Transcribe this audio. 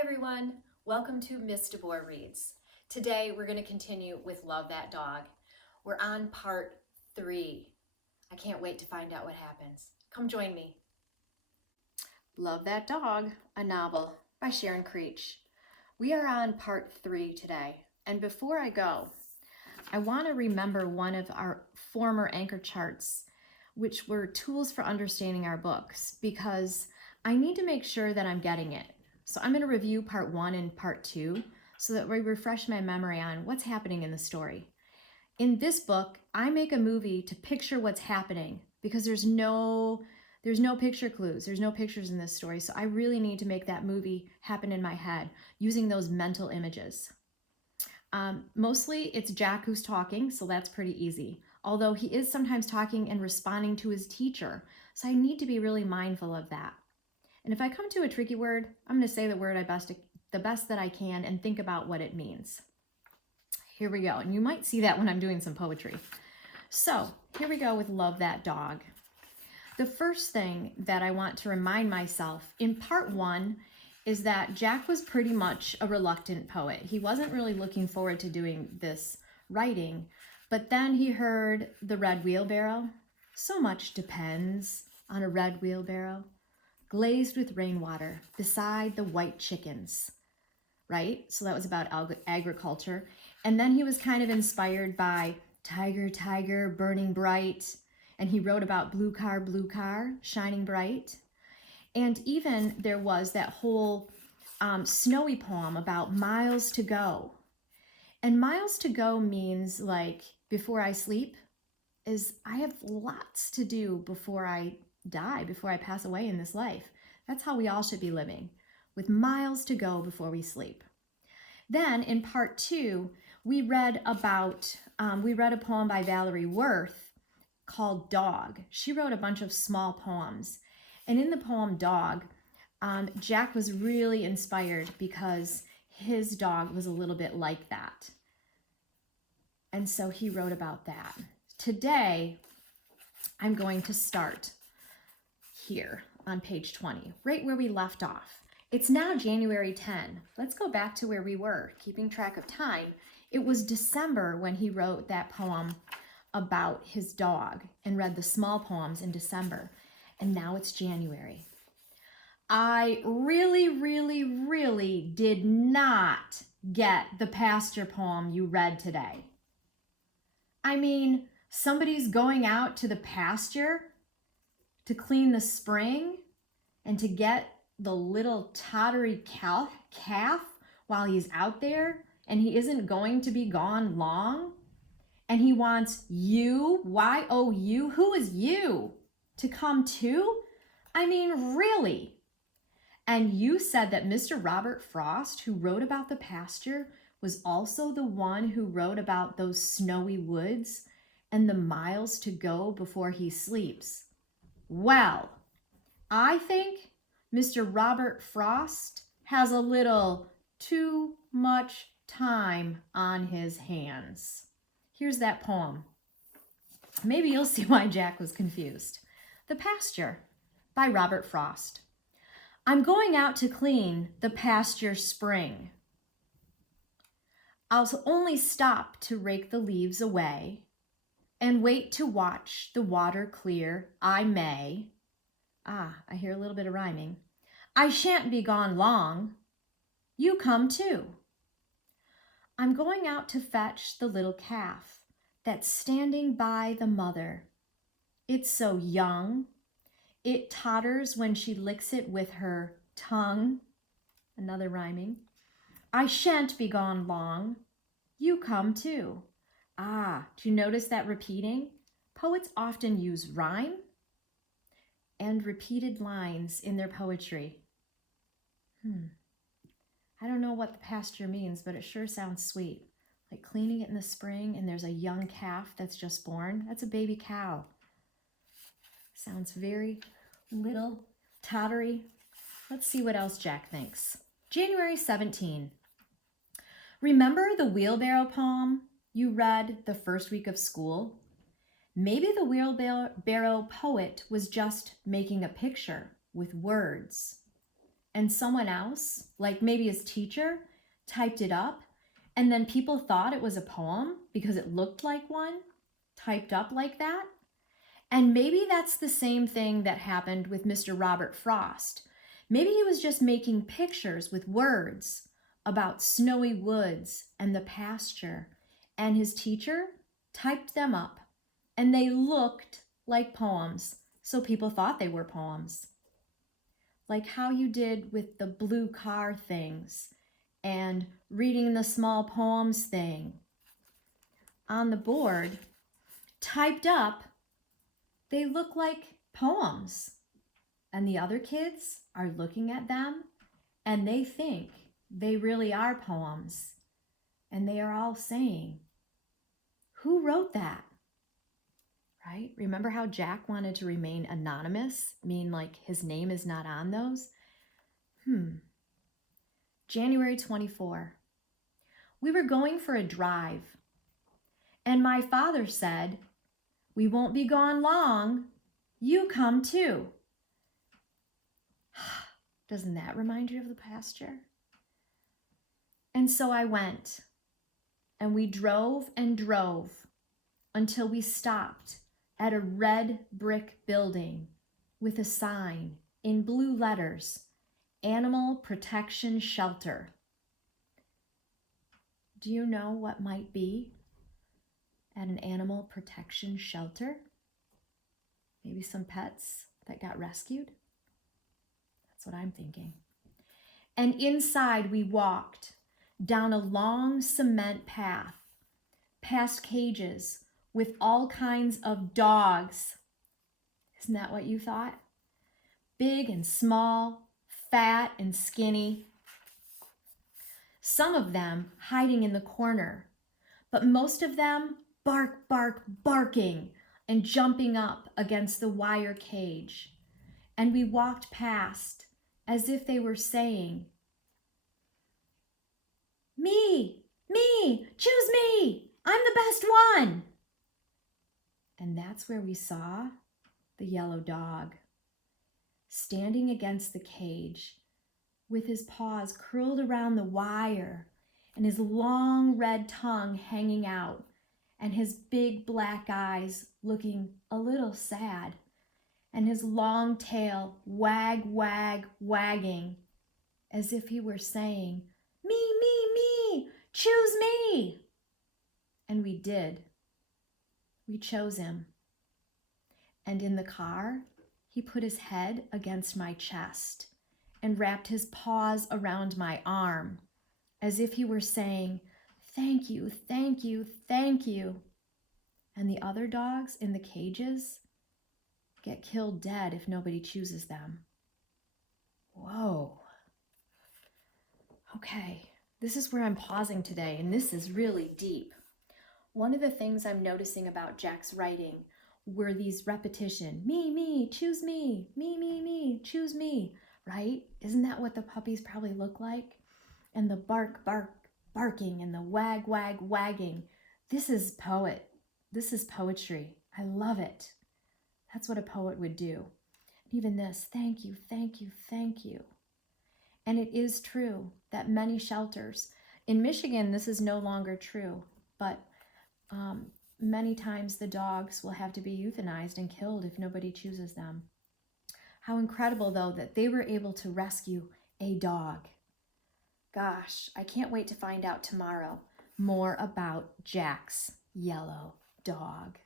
everyone, welcome to Miss DeBoer Reads. Today we're going to continue with Love That Dog. We're on part 3. I can't wait to find out what happens. Come join me. Love That Dog, a novel by Sharon Creech. We are on part 3 today, and before I go, I want to remember one of our former anchor charts, which were tools for understanding our books, because I need to make sure that I'm getting it. So I'm going to review part 1 and part 2 so that we refresh my memory on what's happening in the story. In this book, I make a movie to picture what's happening because there's no picture clues. There's no pictures in this story. So I really need to make that movie happen in my head using those mental images. Mostly it's Jack who's talking, so that's pretty easy. Although he is sometimes talking and responding to his teacher. So I need to be really mindful of that. And if I come to a tricky word, I'm going to say the word the best that I can and think about what it means. Here we go. And you might see that when I'm doing some poetry. So here we go with Love That Dog. The first thing that I want to remind myself in part 1 is that Jack was pretty much a reluctant poet. He wasn't really looking forward to doing this writing, but then he heard the red wheelbarrow. So much depends on a red wheelbarrow, glazed with rainwater beside the white chickens, right? So that was about agriculture. And then he was kind of inspired by Tiger, Tiger, burning bright. And he wrote about blue car, shining bright. And even there was that whole snowy poem about miles to go. And miles to go means like before I sleep is I have lots to do before I die, before I pass away in this life. That's how we all should be living, with miles to go before we sleep. Then in part 2, we read a poem by Valerie Worth called Dog. She wrote a bunch of small poems. And in the poem Dog, Jack was really inspired because his dog was a little bit like that. And so he wrote about that. Today, I'm going to start here on page 20, right where we left off. It's now January 10. Let's go back to where we were, keeping track of time. It was December when he wrote that poem about his dog and read the small poems in December. And now it's January. I really did not get the pasture poem you read today. I mean, somebody's going out to the pasture to clean the spring and to get the little tottery calf while he's out there, and he isn't going to be gone long, and he wants you, Y-O-U, who is you, to come too? I mean, really? And you said that Mr. Robert Frost, who wrote about the pasture, was also the one who wrote about those snowy woods and the miles to go before he sleeps. Well, I think Mr. Robert Frost has a little too much time on his hands. Here's that poem. Maybe you'll see why Jack was confused. The Pasture by Robert Frost. I'm going out to clean the pasture spring. I'll only stop to rake the leaves away and wait to watch the water clear. I may. I hear a little bit of rhyming. I shan't be gone long. You come too. I'm going out to fetch the little calf that's standing by the mother. It's so young. It totters when she licks it with her tongue. Another rhyming. I shan't be gone long. You come too. Do you notice that repeating? Poets often use rhyme and repeated lines in their poetry. I don't know what the pasture means, but it sure sounds sweet. Like cleaning it in the spring and there's a young calf that's just born. That's a baby cow. Sounds very little, tottery. Let's see what else Jack thinks. January 17. Remember the wheelbarrow poem you read the first week of school? Maybe the wheelbarrow poet was just making a picture with words. and someone else, like maybe his teacher, typed it up, and then people thought it was a poem because it looked like one, typed up like that. And maybe that's the same thing that happened with Mr. Robert Frost. Maybe he was just making pictures with words about snowy woods and the pasture, and his teacher typed them up, and they looked like poems, so people thought they were poems. Like how you did with the blue car things and reading the small poems thing. On the board, typed up, they look like poems. And the other kids are looking at them and they think they really are poems. And they are all saying, who wrote that? Right? Remember how Jack wanted to remain anonymous? Mean like his name is not on those? January 24. We were going for a drive. And my father said, we won't be gone long. You come too. Doesn't that remind you of the pasture? And so I went. And we drove and drove until we stopped at a red brick building with a sign in blue letters, Animal Protection Shelter. Do you know what might be at an animal protection shelter? Maybe some pets that got rescued? That's what I'm thinking. And inside we walked down a long cement path, past cages with all kinds of dogs. Isn't that what you thought? Big and small, fat and skinny. Some of them hiding in the corner, but most of them barking and jumping up against the wire cage. And we walked past as if they were saying, me, choose me, I'm the best one. And that's where we saw the yellow dog standing against the cage with his paws curled around the wire and his long red tongue hanging out and his big black eyes looking a little sad and his long tail wagging as if he were saying, me, choose me. And we did. We chose him. And in the car, he put his head against my chest and wrapped his paws around my arm as if he were saying, thank you. And the other dogs in the cages get killed dead if nobody chooses them. Whoa. Okay, this is where I'm pausing today, and this is really deep. One of the things I'm noticing about Jack's writing were these repetition, me, choose me, me, choose me, right? Isn't that what the puppies probably look like? And the barking and the wagging. This is poetry. I love it. That's what a poet would do. Even this, thank you. And it is true that many shelters, in Michigan, this is no longer true, but many times the dogs will have to be euthanized and killed if nobody chooses them. How incredible, though, that they were able to rescue a dog. Gosh, I can't wait to find out tomorrow more about Jack's yellow dog.